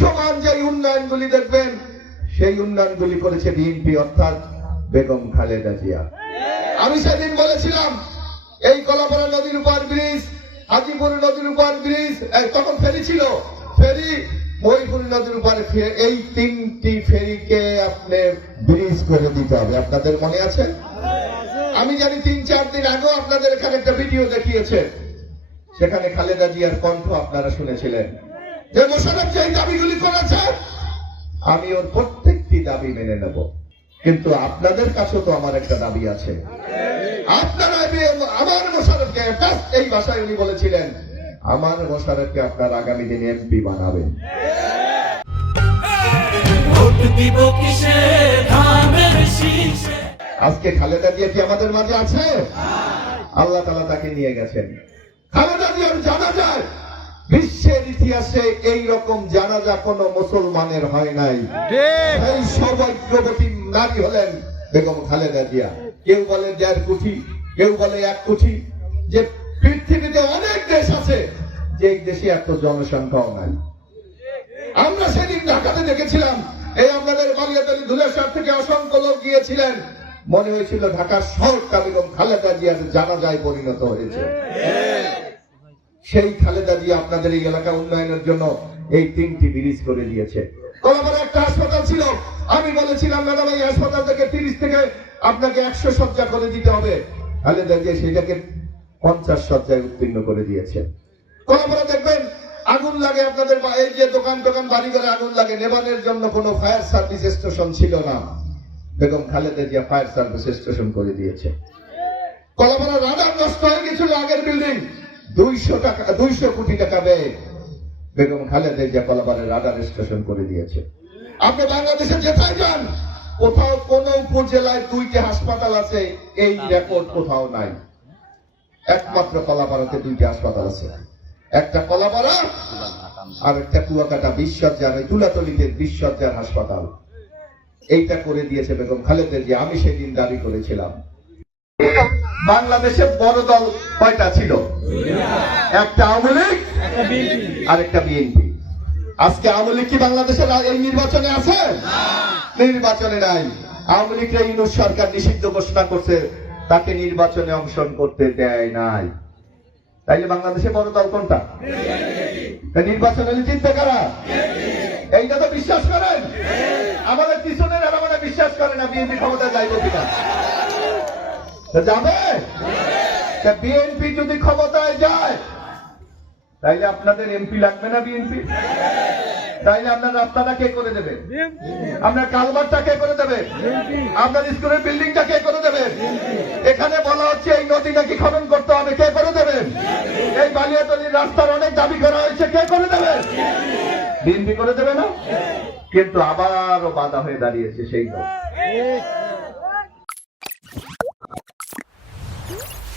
দৃশ্যমান যে উন্নয়নগুলি দেখবেন সেই উন্নয়নগুলি করেছে বিএনপি, অর্থাৎ বেগম খালেদা জিয়া। আমি সেদিন বলেছিলাম এই কলাপাড়া নদীর উপর ব্রিজ, হাজিপুর নদীর উপর ব্রিজ, তখন ফেরি ছিল, ফেরি মহিপুর নদীর উপরে এই তিনটি ফেরিকে আপনি ব্রিজ করে দিতে হবে। আপনাদের মনে আছে? আমি জানি 3-4 দিন আগেও আপনাদের এখানে একটা ভিডিও দেখিয়েছে, সেখানে খালেদা জিয়ার কণ্ঠ আপনারা শুনেছিলেন যে মোশাররফ যে দাবিগুলি করেছে আমি ওর প্রত্যেকটি দাবি মেনে নেব, কিন্তু আপনাদের কাছে তো আমার একটা দাবি আছে। আপনারা আমার মোশাররফকে, এই ভাষায় উনি বলেছিলেন, আমার মোশাররফকে আপনার আগামী দিনে এমপি বানাবেন। আজকে খালেদা জিয়া কি আমাদের মাঝে আছে? আল্লাহ তাআলা তাকে নিয়ে গেছেন। খালেদা জিয়ার জানাজায় বিশ্বের ইতিহাসে এই রকম জানাজা কোন মুসলমানের হয় নাই। এই সৌভাগ্যবতী নারী হলেন বেগম খালেদা জিয়া। কেউ বলে 1.5 কোটি, কেউ বলে 1 কোটি। যে পৃথিবীতে অনেক দেশ আছে যে দেশে এত জনসংখ্যাও নাই। আমরা সেদিন ঢাকাতে দেখেছিলাম, এই আপনাদের বালিয়াতলী ধুলেশ্বর থেকে অসংখ্য লোক গিয়েছিলেন, মনে হয়েছিল ঢাকার শহরটা বেগম খালেদা জিয়ার জানাজায় পরিণত হয়েছে। সেই খালেদা জিয়া আপনাদের এই এলাকা উন্নয়নের জন্য এই 3টি ব্রিজ করে দিয়েছে। কলাপাড়া একটা হাসপাতাল ছিল, আমি বলেছিলাম ম্যাডাম এই হাসপাতাল থেকে 30 থেকে আপনাকে 100 শয্যা করে দিতে হবে। খালেদা জিয়া সেটাকে 50 শয্যায় উত্তীর্ণ করে দিয়েছে। কলাপাড়া দেখবেন আগুন লাগে, আপনাদের এই যে দোকান বাড়ি ঘরে আগুন লাগে, নেভানোর জন্য কোনো ফায়ার সার্ভিস স্টেশন ছিল না, Begum Khaleda Zia fire service station করে দিয়েছে। কলাপাড়া রাডার নষ্ট হয়ে গেছিল, আগের বিল্ডিং 200 কোটি টাকা ব্যয় বেগম খালেদা জিয়া কলাপাড়ার রাডার স্টেশন করে দিয়েছে। আপনি বাংলাদেশে যেথায় যান, কোথাও কোন উপজেলায় 2টি হাসপাতাল আছে, এই রেকর্ড কোথাও নাই। একমাত্র কলাপাড়াতে 2টি হাসপাতাল আছে, একটা কলাপাড়া আর একটা কুয়াকাটা 20 শয্যার, তুলাতলীতে 20 শয্যার হাসপাতাল। এইটা করে দিয়েছে বেগম খালেদা জিয়া। আমি সেদিন দাবি করেছিলাম বাংলাদেশে বড় দল কয়টা ছিল? একটা আওয়ামী লীগ আর একটা বিএনপি। আজকে আওয়ামী লীগ কি বাংলাদেশের এই নির্বাচনে আছে? নির্বাচনে নাই। আওয়ামী লীগরা ইউনূস সরকার নিষিদ্ধ ঘোষণা করছে, তাকে নির্বাচনে অংশগ্রহণ করতে দেয় নাই। তাইলে বাংলাদেশে বড় দল কোনটা? নির্বাচনে জিতবে কারা? এইটা তো বিশ্বাস করেন? আমাদের পিছনের আর আমরা বিশ্বাস করে না বিএনপি ক্ষমতা যাইব কিনা? যাবে। বিএনপি যদি ক্ষমতায় যায় তাইলে আপনাদের এমপি লাগবে না বিএনপি? তাইলে আপনার রাস্তাটা কে করে দেবে? আপনার কালভার্টটা কে করে দেবে? আপনার স্কুলের বিল্ডিংটা কে করে দেবে? এখানে বলা হচ্ছে এই নদী নাকি খনন করতে হবে, কে করে দেবেন? এই বালিয়াতলীর রাস্তার অনেক দাবি করা হয়েছে, কে করে দেবে? বিএনপি করে দেবে না? কিন্তু আবারও বাধা হয়ে দাঁড়িয়েছে সেই লোক।